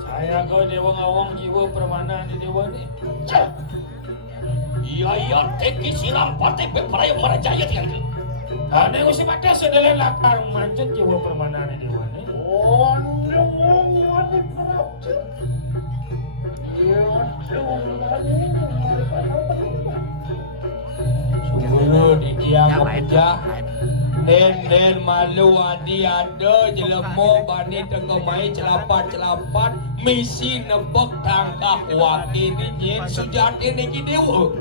Saya kau dewa ngawang jiwa permana di dewa ni. Iya teki siram partai beperaya merajaya tiang tu. Ada yang mesti pada sedalam lakar mancut jiwa permana di dewa ni. Oh, ada perapcu. Iya, Sungguh di dia kepuja. Den malu adi ada jelemo bani tenggemai celapat misi nebak tangkah wakil dijin sujati niki dewa.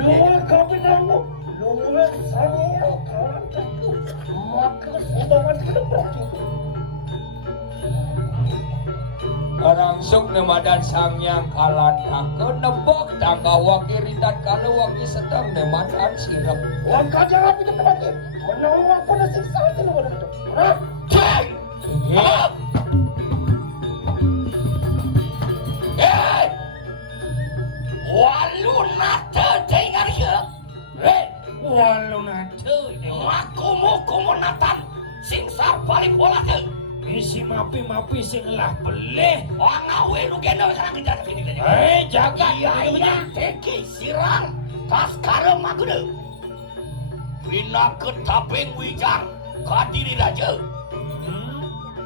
luar kami namu, luar saya kawan itu, maka sedawan kelepatu. Orang sok nemadan sang yang kalan takkan nebak tangkah wakil ritat kalau wakil sedang nemadan sirap. Wan kajar api itu kembali, menawar pada siksa itu luar itu. Hah? Cek! Walu nate dengar ya? Walau nanti Makumu natan, singsar balik bola ke. misi mapi sing lah beleh. Orang ngawe lu gendong sekarang kita ada sini aja. Jaga Iya, teki sirang, tas karem aku deh. Bina ketapeng wijang, kadiri raja.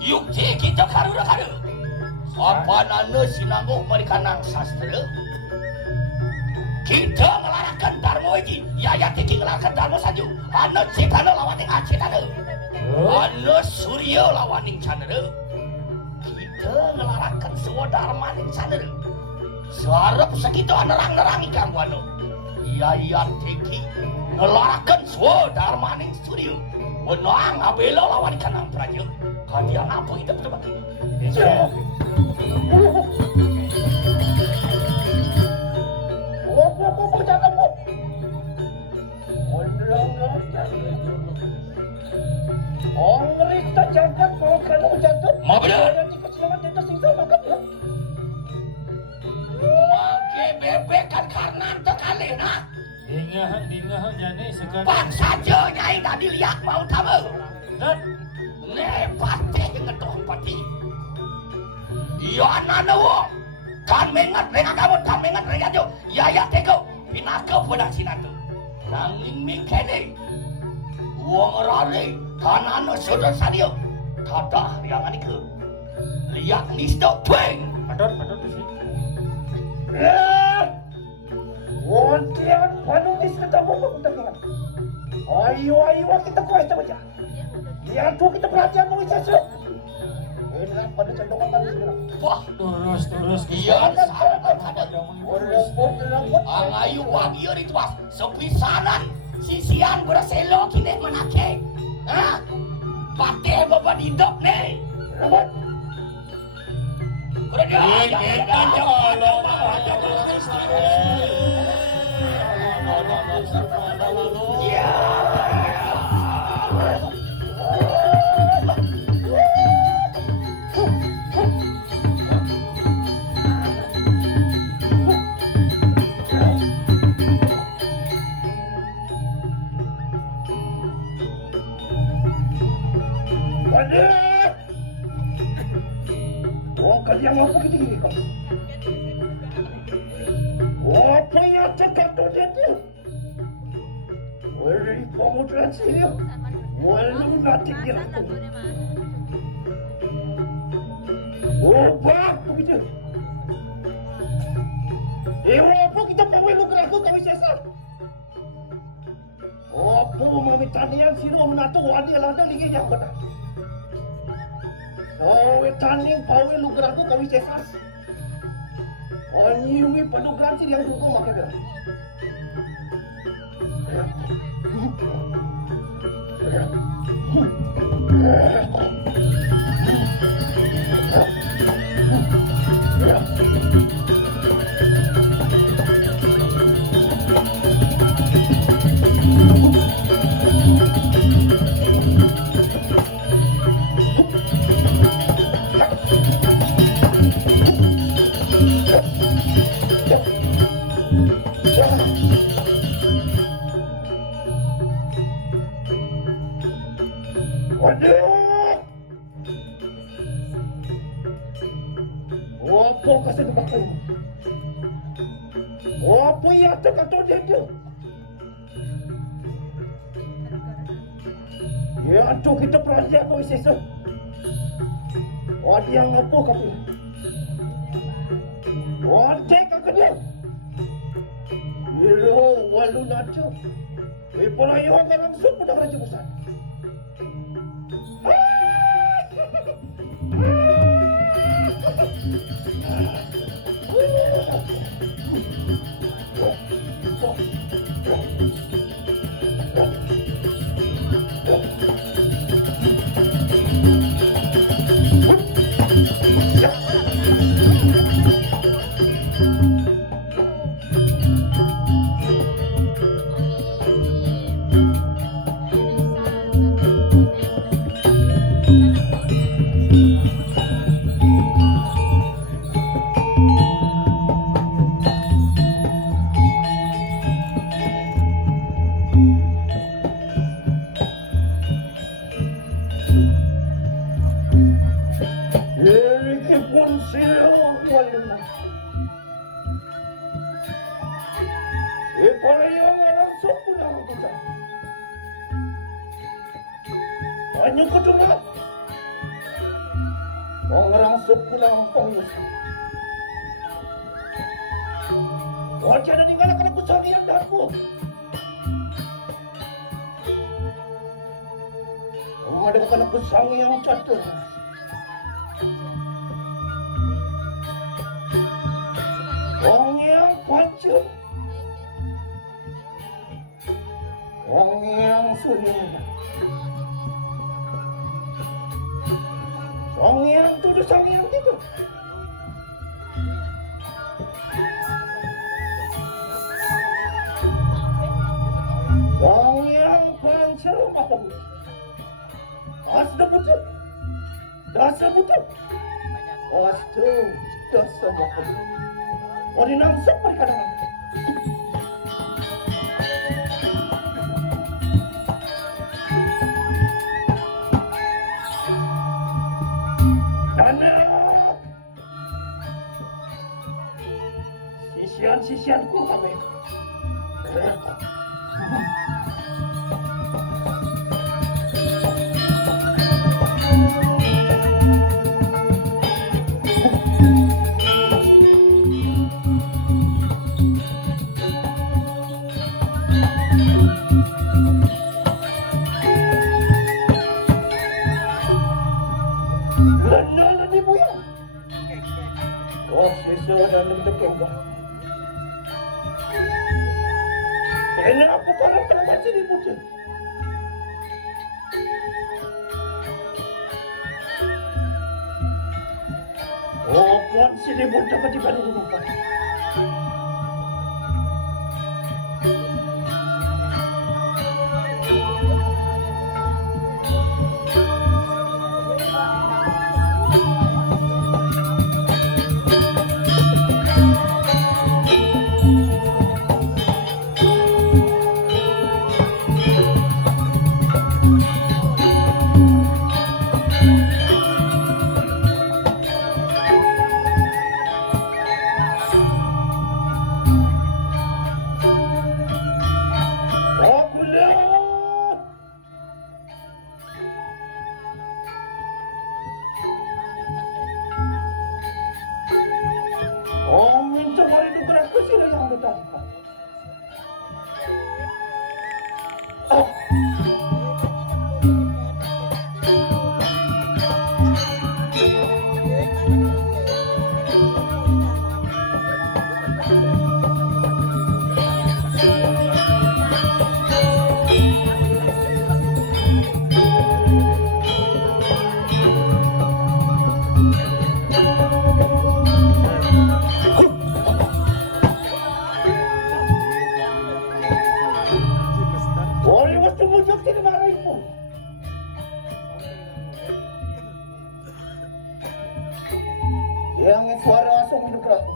Yuk kita karuda. Apa nana sinangguh mereka nang sastra? Kita ngelarakan Dharma Wiji, ya teki ngelarakan Dharma saja. Anu cetana lawan yang acetana. Anu Surya lawan yang candera. Kita ngelarakan semua Dharma yang candera. Sarap segitu nerang ikan anu. Ya teki ngelarakan semua Dharma yang Surya. Menang abelo lawan ikan ang praja. Kadian apa kita betul bagi? Apa jangan bu? Kita jangan kalau kamu jatuh. Mau benar? Nanti kecelakaan jatuh singsa makan ya. Mage bebek kan karena tekali nak. Dingah jani sekarang. Bang saja nyai dah dilihat mau tamu. Ne pati ngetok pati. Iya nana wo. Kan mengat dengan kamu, kan mengat dengan jo. Ya teko. Pinaka pada sini tu. Nanging mikene. Uang rare tanah sudah sadio. Kata yang ani ke. Lihat ni stop tweng. Adot di sini. Wantian panu ni sudah mau kita kan. Ayo kita kau itu baca. Lihat tu kita perhatian mau sesuatu. Enak pada contohkan tadi sekarang. Wah, Terus. iya ada. Ang ayu wagyo itu pas sepisanan sisian beraselo kini menake. Hah? Pakai bapak hidup nih. Oh, kalian apa gini kau? Apa yang cakap tu dia? Wali kamu transfer, wali nanti dia. Oh, bak begitu. Apa kita pakai lu kerana kami sesat? tanian sino menato adi alada ligi yang kata. Oh, taning pawe lugraku kami cesas. Oh, nyumi penugran sih yang dulu makai ber. Waduh! Apa kasih tebakan? Apa yang ada kata dia? Ya, aduh kita pelajar kau sisa. Wadi yang apa kata? Wadi kata dia. Iro, walu nato. Ipola yung langsung pada raja besar. Hanya kedua. Orang sepulang pengurus. Wajah dan tinggalkan aku salian darku. Mengadakan aku sang yang catur. Wong yang pacu. Wong yang sunyah. Wong yang tuduh sang yang itu. Wong yang pancer mata buta. Asda buta. Dasa buta. Asda dasa mata buta. Warinang seperti kadang-kadang. Sisian-sisianku kami. Landa-landa ni buyang. Oh, sisa dan lendekeng kau. Kenapa kalau terlalu sini putih? Oh, puan sini putih ketika dilupakan. suara asong hidup aku.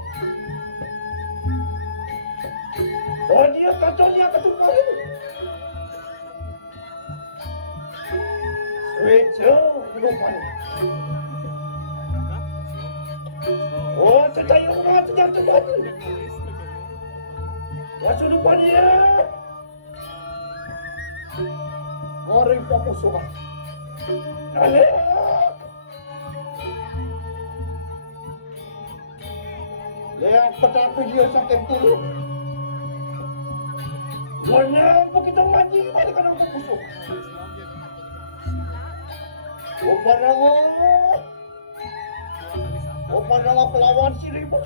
Oh dia kacaunya ketumpah itu. Switcho rupanya. Oh cetai aku banget sejak coba itu. Masuk rupanya. Orang fokus suka. Ale. Lihat petaku dia sakit turun. Mana begitu mati balik ke dalam busuk. Opanawa kelawan si ribut.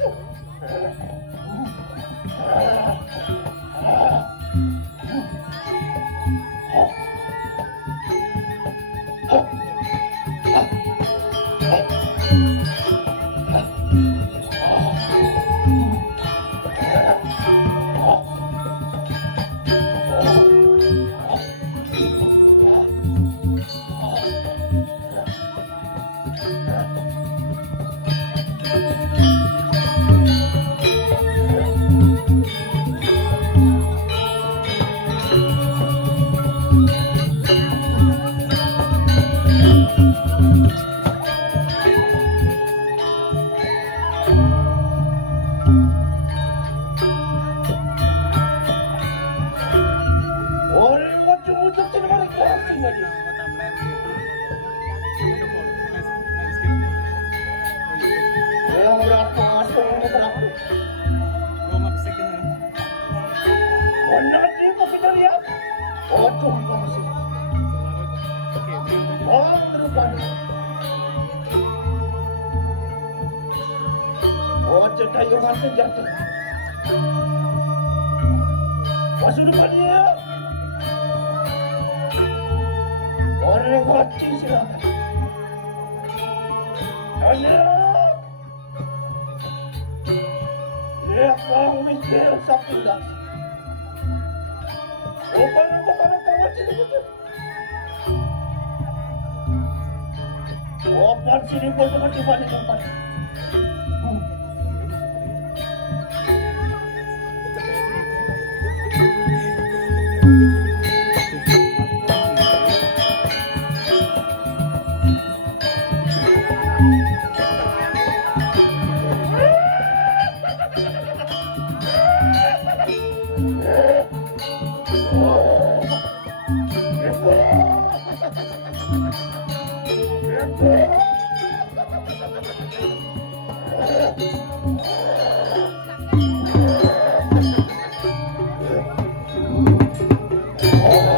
Kayu masa jatuh. Masuk depan dia. Orang yang mati silakan. Anak. Lihat kau mikir sakit dah. Opan sini betul. Opan sini betul macam di tempat. Oh